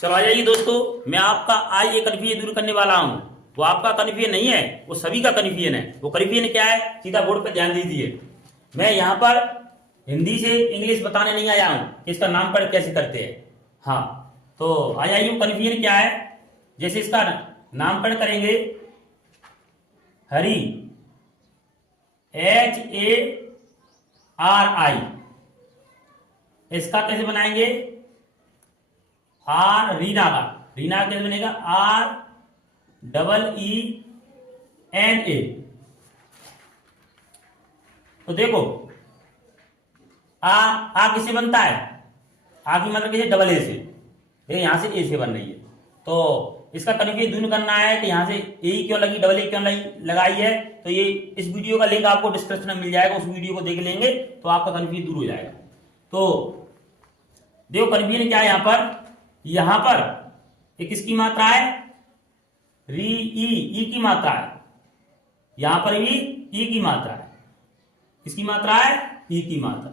चलो आ जाइए दोस्तों, मैं आपका आज एक कन्फ्यूजन दूर करने वाला हूं। वो आपका कन्फ्यूजन नहीं है, वो सभी का कन्फ्यूजन है। वो कन्फ्यूजन क्या है, सीधा बोर्ड पे ध्यान दीजिए। मैं यहाँ पर हिंदी से इंग्लिश बताने नहीं आया हूं कि इसका नामकरण कैसे करते हैं। हाँ, तो आ जाइए, कन्फ्यूजन क्या है। जैसे इसका नामकरण करेंगे, हरी, HARI, इसका कैसे बनाएंगे, रीना का, रीना कैसे बनेगा, REENA। तो देखो आ किससे बनता है, आ की मतलब कैसे, डबल ए से। देखिए यहां से ए से बन रही है, तो इसका कन्फ्यूजन दूर करना है कि यहां से ए क्यों लगी, डबल ए क्यों लगाई है। तो ये इस वीडियो का लिंक आपको डिस्क्रिप्शन में मिल जाएगा, उस वीडियो को देख लेंगे तो आपका कन्फ्यूजन दूर हो जाएगा। तो देखो कन्फ्यूजन क्या है, यहां पर ये किसकी मात्रा है, ई की मात्रा है। यहां पर भी ई की मात्रा है, किसकी मात्रा है, ई की मात्रा।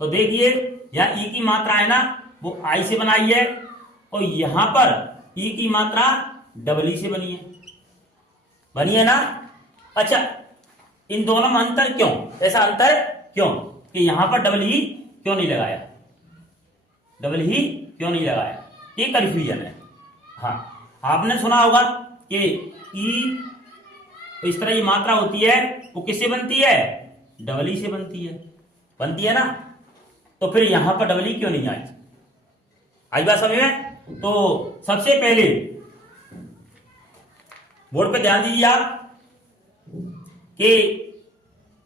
तो देखिए यहां ई की मात्रा है ना, वो आई से बनाई है, और यहां पर ई की मात्रा डबल ई से बनी है ना। अच्छा, इन दोनों में अंतर क्यों, ऐसा अंतर क्यों कि यहां पर डबल ई क्यों नहीं लगाया, डबल ई क्यों नहीं लगाया, ये कन्फ्यूजन है। हाँ, आपने सुना होगा कि ई इस तरह की मात्रा होती है, वो किससे बनती है, डबल ई से बनती है ना। तो फिर यहां पर डबल ई क्यों नहीं आई बात समझ में। तो सबसे पहले बोर्ड पे ध्यान दीजिए आप कि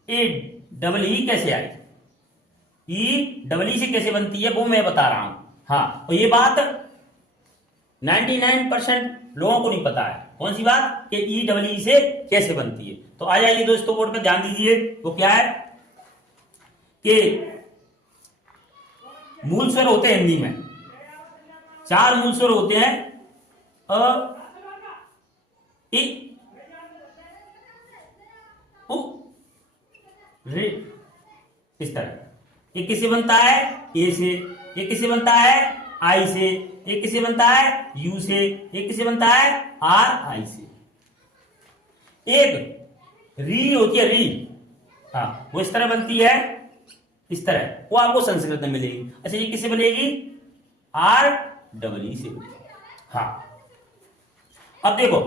ए डबल ई कैसे आई, ई डबल ई से कैसे बनती है वो मैं बता रहा हूं। हाँ, और ये बात 99% लोगों को नहीं पता है। कौन सी बात, कि ई डबल ई से कैसे बनती है। तो आ जाइए दोस्तों, बोर्ड पे ध्यान दीजिए, वो क्या है कि मूल स्वर होते हैं हिंदी में, 4 मूल स्वर होते हैं, अ, इ, उ, रे, इस तरह। ये किससे बनता है, ए से। ये किससे बनता है, आई से। ये किससे बनता है, यू से। ये किससे बनता है, आर आई से। एक री होती है, री, हाँ, वो इस तरह बनती है, इस तरह, वो आपको संस्कृत में मिलेगी। अच्छा, ये किससे बनेगी, आर डबल ई से। हाँ, अब देखो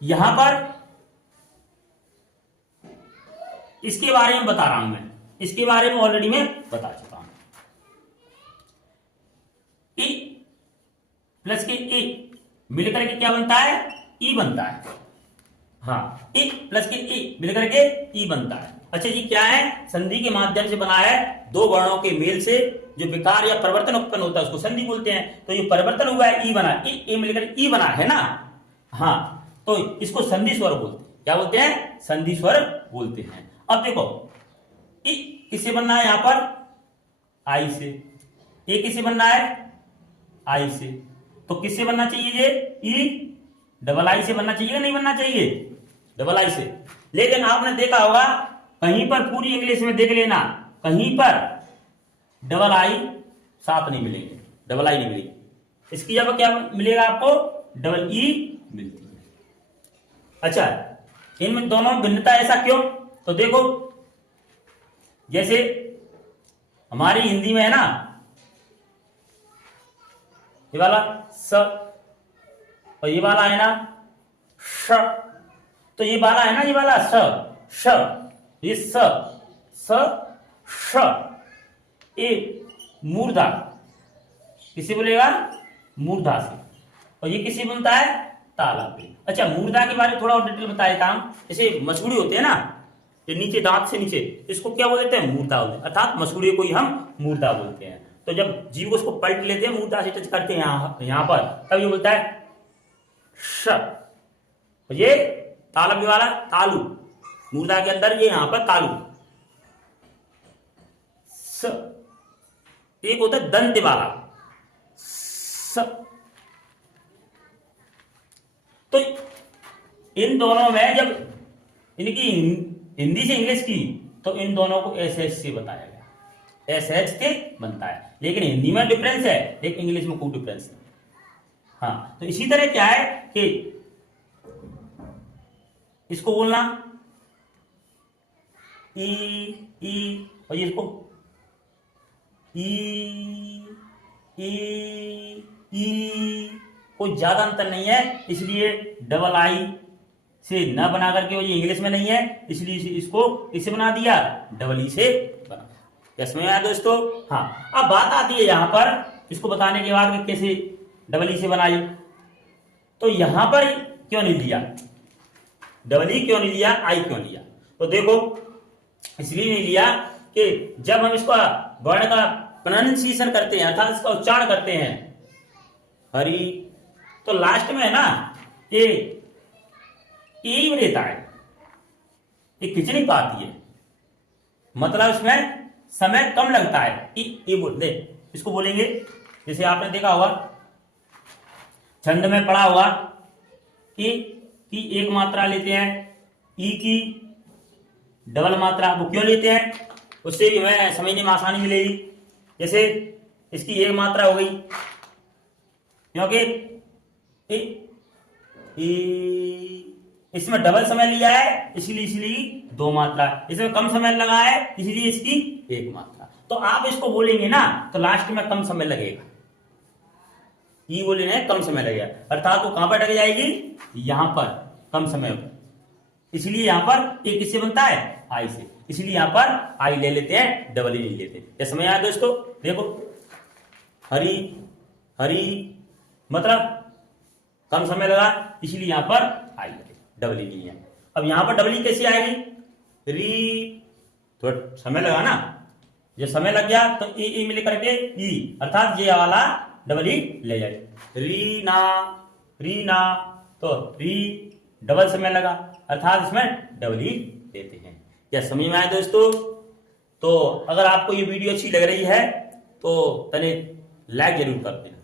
यहां पर इसके बारे में बता रहा हूं मैं, इसके बारे में ऑलरेडी मैं बता चुका हूं। ई प्लस के ए मिलकर के क्या बनता है, ई बनता है। हाँ, ई प्लस के ए मिलकर के ई बनता है। अच्छा जी, क्या है, संधि के माध्यम से बना है, दो वर्णों के मेल से जो विकार या परिवर्तन उत्पन्न होता है उसको संधि बोलते हैं। तो ये परिवर्तन हुआ है, ई बना, ए मिलकर ई बना है ना। हाँ, तो इसको संधि स्वर बोलते हैं। क्या बोलते हैं, संधि स्वर बोलते हैं। अब देखो ई किससे बनना है, यहां पर आई से। ए किससे बनना है, आई से। तो किससे बनना चाहिए, ये ई डबल आई से बनना चाहिए, नहीं बनना चाहिए, डबल आई से। लेकिन आपने देखा होगा कहीं पर, पूरी इंग्लिश में देख लेना, कहीं पर डबल आई साथ नहीं मिलेंगे, डबल आई नहीं मिलेगी। इसकी जगह क्या मिलेगा आपको, डबल ई मिलती है। अच्छा, इनमें दोनों भिन्नता ऐसा क्यों, तो देखो जैसे हमारी हिंदी में है ना, ये वाला स, और ये वाला है ना श। तो ये वाला है ना, ये वाला स, ये स श, ए मूर्धा, किसी बोलेगा, मूर्धा से। और ये किसी बनता है, ताला पे। अच्छा, मूर्धा के बारे में थोड़ा और डिटेल बता देता हूं। जैसे मसूड़ी होते हैं ना, जो नीचे दांत से नीचे, इसको क्या बोलते हैं, मूर्धा बोलते हैं, अर्थात मसूड़ी को ही हम मूर्धा बोलते हैं। तो जब जीव उसको पलट लेते हैं, मूर्धा से टच करते हैं यहां पर, तब ये बोलता है श। ये तालव्य वाला तालु, मूर्धा के अंदर ये यहां पर तालु। स, एक होता है दंत वाला स। तो इन दोनों में जब इनकी हिंदी से इंग्लिश की, तो इन दोनों को ऐसे ऐसे बताया गया। SH से बनता है, लेकिन हिंदी में डिफरेंस है, एक इंग्लिश में कोई डिफरेंस नहीं। हाँ, तो इसी तरह क्या है कि इसको बोलना ई, और ये इसको ई, कोई ज्यादा अंतर नहीं है, इसलिए डबल आई से न बना करके, वो ये इंग्लिश में नहीं है इसलिए इसको इसे बना दिया, डबल ई से बना। क्या समझ में आया दोस्तों? हाँ, अब बात आती है यहां पर इसको बताने के बाद कि कैसे डबल ई से बनाई। तो यहां पर क्यों नहीं लिया डबल ई, क्यों नहीं लिया आई, क्यों लिया? तो देखो, इसलिए नहीं लिया कि जब हम इसका वर्ण का प्रोनाउंसिएशन करते हैं, अर्थात इसका उच्चारण करते हैं, हरी, तो लास्ट में है ना ये ई रहता है, ये खिंच नहीं पाती है, मतलब इसमें समय कम लगता है। ई बोल दे, इसको बोलेंगे जैसे आपने देखा होगा छंद में पढ़ा होगा कि एक मात्रा लेते हैं, ई की डबल मात्रा, वो क्यों लेते हैं? उससे हमें समझने में आसानी मिलेगी। जैसे इसकी एक मात्रा हो गई, क्योंकि इसमें डबल समय लिया है इसलिए दो मात्रा, इसमें कम समय लगा है इसलिए इसकी एक मात्रा। तो आप इसको बोलेंगे ना तो लास्ट में कम समय लगेगा, ई बोले ना कम समय लगेगा, अर्थात वो कहां पर अटक जाएगी, यहां पर कम समय पर, इसलिए यहां पर एक किससे बनता है, आई से, इसलिए यहां पर आई ले लेते हैं, डबल ई नहीं लेते। क्या समझ आया दोस्तों? देखो, हरी हरी मतलब कम समय लगा इसलिए यहां पर आई लगे, डबल ई नहीं है। अब यहां पर डबल ई कैसे आएगी, री, थोड़ा समय लगा ना, जब समय लग गया तो ई मिल करके ई, अर्थात ये वाला डबल ई ले जाए, री ना, तो री डबल समय लगा, अर्थात इसमें डबल ई देते हैं। क्या समझ में आया दोस्तों? तो अगर आपको ये वीडियो अच्छी लग रही है तो तने लाइक जरूर कर देना।